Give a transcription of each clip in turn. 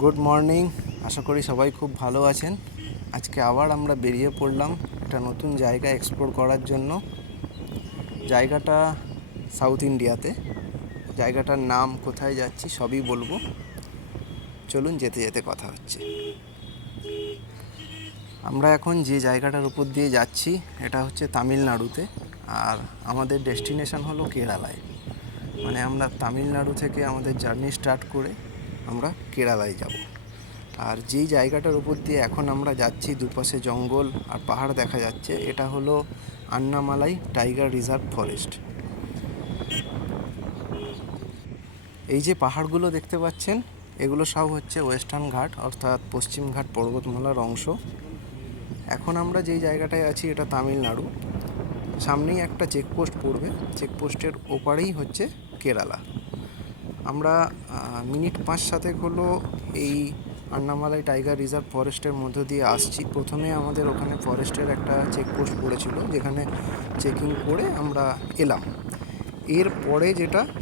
Good morning. আশা করি সবাই খুব ভালো আছেন। আজকে আবার আমরা বেরিয়ে পড়লাম একটা নতুন জায়গা এক্সপ্লোর করার জন্য। জায়গাটা সাউথ ইন্ডিয়াতে। জায়গাটার নাম, কোথায় যাচ্ছি সবই বলবো। চলুন যেতে যেতে কথা হচ্ছে। আমরা এখন যে জায়গাটার উপর দিয়ে যাচ্ছি এটা হচ্ছে তামিলনাড়ুতে, আর আমাদের ডেস্টিনেশন হলো কেরালায়। মানে আমরা তামিলনাড়ু থেকে আমাদের জার্নি স্টার্ট করে আমরা কেরালায় যাব। আর যেই জায়গাটার উপর দিয়ে এখন আমরা যাচ্ছি, দুপাশে জঙ্গল আর পাহাড় দেখা যাচ্ছে, এটা হলো আন্নামালাই টাইগার রিজার্ভ ফরেস্ট। এই যে পাহাড়গুলো দেখতে পাচ্ছেন, এগুলো সব হচ্ছে ওয়েস্টার্ন ঘাট অর্থাৎ পশ্চিম ঘাট পর্বতমালার অংশ। এখন আমরা যেই জায়গাটায় আছি এটা তামিলনাড়ু। সামনেই একটা চেকপোস্ট পড়বে, চেকপোস্টের ওপারেই হচ্ছে কেরালা। আমরা মিনিট 5-7 হলো এই আন্নামালাই টাইগার রিজার্ভ ফরেস্টের মধ্য দিয়ে আসছি। প্রথমে আমাদের ওখানে ফরেস্টের একটা চেকপোস্ট পড়েছিল, যেখানে চেকিং করে আমরা এলাম। এর পরে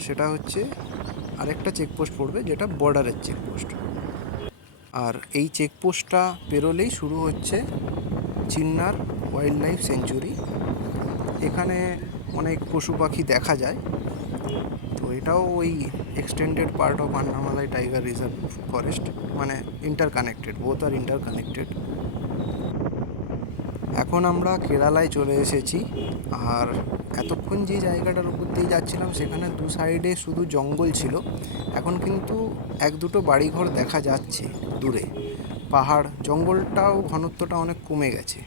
সেটা হচ্ছে আরেকটা চেকপোস্ট পড়বে, যেটা বর্ডারের চেকপোস্ট। আর এই চেকপোস্টটা পেরোলেই শুরু হচ্ছে চিন্নার ওয়াইল্ড লাইফ সেঞ্চুরি। এখানে অনেক পশু পাখি দেখা যায়। তো এটাও ওই extended part of Annamalai tiger reserve forest, মানে ইন্টারকানেক্টেড, বোথ আর ইন্টারকানেক্টেড। এখন আমরা কেরালায় চলে এসেছি। আর এতক্ষণ যে জায়গাটার উপর দিয়ে যাচ্ছিলাম সেখানে দু সাইডে শুধু জঙ্গল ছিল। এখন কিন্তু এক দুটো বাড়িঘর দেখা যাচ্ছে দূরে। পাহাড়, জঙ্গলটাও ঘনত্বটা অনেক কমে গেছে।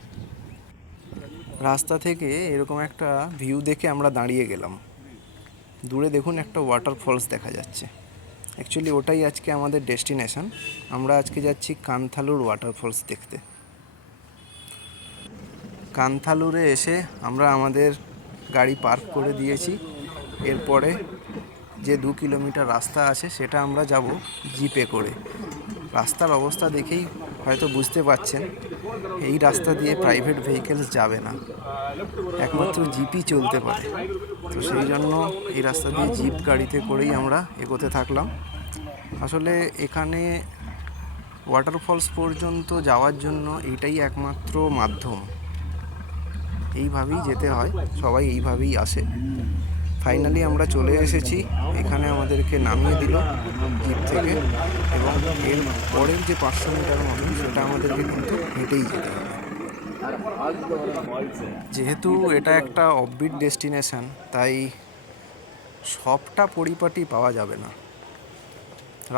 রাস্তা থেকে এরকম একটা ভিউ দেখে আমরা দাঁড়িয়ে গেলাম। দূরে দেখুন একটা ওয়াটারফলস দেখা যাচ্ছে। অ্যাকচুয়ালি ওটাই আজকে আমাদের ডেস্টিনেশন। আমরা আজকে যাচ্ছি কান্থালুর ওয়াটারফলস দেখতে। কান্থালুরে এসে আমরা আমাদের গাড়ি পার্ক করে দিয়েছি। এরপরে যে 2 কিলোমিটার রাস্তা আছে সেটা আমরা যাব জিপে করে। রাস্তার অবস্থা দেখেই হয়তো বুঝতে পারছেন এই রাস্তা দিয়ে প্রাইভেট ভেহিকেলস যাবে না, একমাত্র জিপই চলতে পারে। তো সেই জন্য এই রাস্তা দিয়ে জিপ গাড়িতে করেই আমরা এগোতে থাকলাম। আসলে এখানে ওয়াটারফলস পর্যন্ত যাওয়ার জন্য এইটাই একমাত্র মাধ্যম। এইভাবেই যেতে হয়, সবাই এইভাবেই আসে। ফাইনালি আমরা চলে এসেছি। এখানে আমাদেরকে নামিয়ে দিল জিপ থেকে, এবং এর পরের যে 500 মিটার মতন সেটা আমাদেরকে কিন্তু হেঁটেই যেতে হবে। যেহেতু এটা একটা অফবিট ডেস্টিনেশন, তাই সবটা পরিপাটি পাওয়া যাবে না।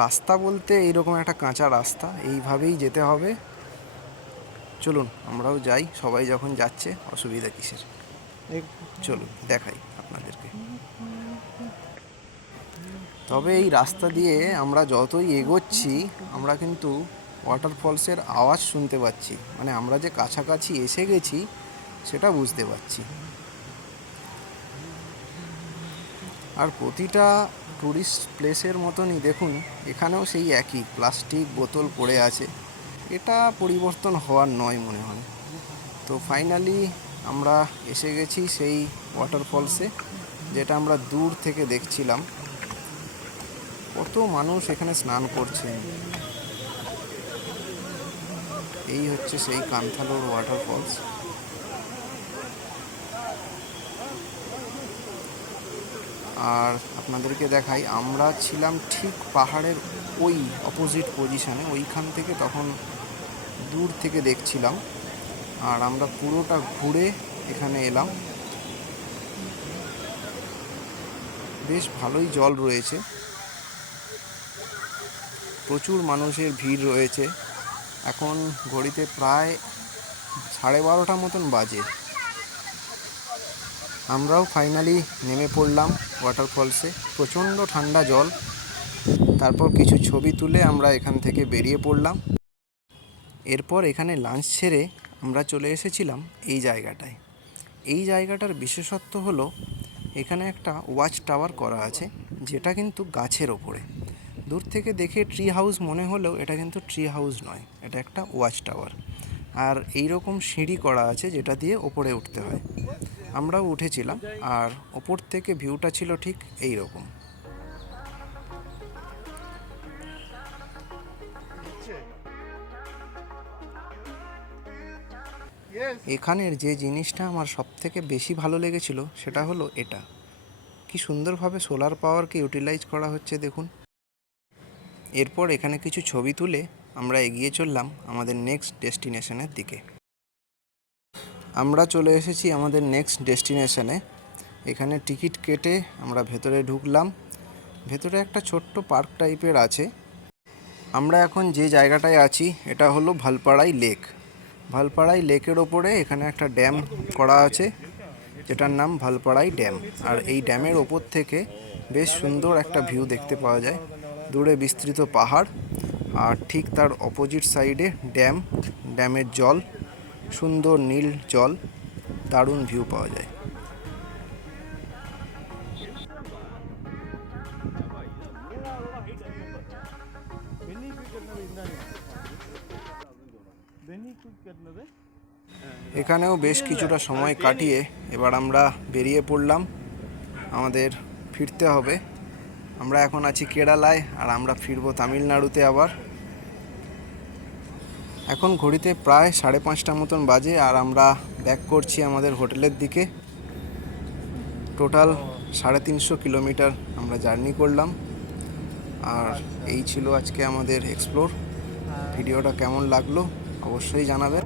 রাস্তা বলতে এইরকম একটা কাঁচা রাস্তা, এইভাবেই যেতে হবে। চলুন আমরাও যাই, সবাই যখন যাচ্ছে অসুবিধা কিসের। চলুন দেখাই আপনাদেরকে। তবে এই রাস্তা দিয়ে আমরা যতই এগোচ্ছি আমরা কিন্তু ওয়াটারফলসের আওয়াজ শুনতে পাচ্ছি, মানে আমরা যে কাছাকাছি এসে গেছি সেটা বুঝতে পারছি। আর প্রতিটা ট্যুরিস্ট প্লেসের মতনই দেখুন এখানেও সেই একই প্লাস্টিক বোতল পড়ে আছে। এটা পরিবর্তন হওয়ার নয় মনে হয়। তো ফাইনালি আমরা এসে গেছি সেই ওয়াটারফলসে, যেটা আমরা দূর থেকে দেখছিলাম। কত মানুষ এখানে স্নান করছেন। এই হচ্ছে সেই কান্থালুর ওয়াটারফলস। আর আপনাদেরকে দেখাই, আমরা ছিলাম ঠিক পাহাড়ের ওই অপোজিট পজিশানে, ওইখান থেকে তখন দূর থেকে দেখছিলাম। আর আমরা পুরোটা ঘুরে এখানে এলাম। বেশ ভালোই জল রয়েছে, প্রচুর মানুষের ভিড় রয়েছে। এখন ঘড়িতে প্রায় 12:30 মতন বাজে। আমরাও ফাইনালি নেমে পড়লাম ওয়াটারফলসে। প্রচণ্ড ঠান্ডা জল। তারপর কিছু ছবি তুলে আমরা এখান থেকে বেরিয়ে পড়লাম। এরপর এখানে লাঞ্চ সেরে আমরা চলে এসেছিলাম এই জায়গাটায়। এই জায়গাটার বিশেষত্ব হলো এখানে একটা ওয়াচ টাওয়ার করা আছে, যেটা কিন্তু গাছের ওপরে। দূর থেকে দেখে ট্রি হাউস মনে হলেও এটা কিন্তু ট্রি হাউস নয়, এটা একটা ওয়াচ টাওয়ার। আর এই রকম সিঁড়ি করা আছে যেটা দিয়ে ওপরে উঠতে হয়। আমরাও উঠেছিলাম, আর ওপর থেকে ভিউটা ছিল ঠিক এই রকম। এখানের যে জিনিসটা আমার সবথেকে বেশি ভালো লেগেছিল সেটা হলো এটা, কি সুন্দরভাবে সোলার পাওয়ারকে ইউটিলাইজ করা হচ্ছে দেখুন। এরপর এখানে কিছু ছবি তুলে আমরা এগিয়ে চললাম আমাদের নেক্সট ডেস্টিনেশনের দিকে। আমরা চলে এসেছি আমাদের নেক্সট ডেস্টিনেশনে। এখানে টিকিট কেটে আমরা ভেতরে ঢুকলাম। ভেতরে একটা ছোট্ট পার্ক টাইপের আছে। আমরা এখন যে জায়গাটায় আছি এটা হলো ভালপাড়াই লেক। ভালপাড়াই লেকের ওপরে এখানে একটা ড্যাম করা আছে যেটার নাম ভালপাড়াই ড্যাম। আর এই ড্যামের ওপর থেকে বেশ সুন্দর একটা ভিউ দেখতে পাওয়া যায়। দূরে বিস্তৃত পাহাড় আর ঠিক তার অপোজিট সাইডে ড্যামের জল, সুন্দর নীল জল, দারুণ ভিউ পাওয়া যায়। এখানেও বেশ কিছুটা সময় কাটিয়ে এবার আমরা বেরিয়ে পড়লাম, আমাদের ফিরতে হবে। আমরা এখন আছি কেরালায় আর আমরা ফিরবো তামিলনাড়ুতে আবার। এখন ঘড়িতে প্রায় 5:30 মতন বাজে আর আমরা ব্যাক করছি আমাদের হোটেলের দিকে। টোটাল 350 কিলোমিটার আমরা জার্নি করলাম। আর এই ছিল আজকে আমাদের এক্সপ্লোর। ভিডিওটা কেমন লাগলো অবশ্যই জানাবেন।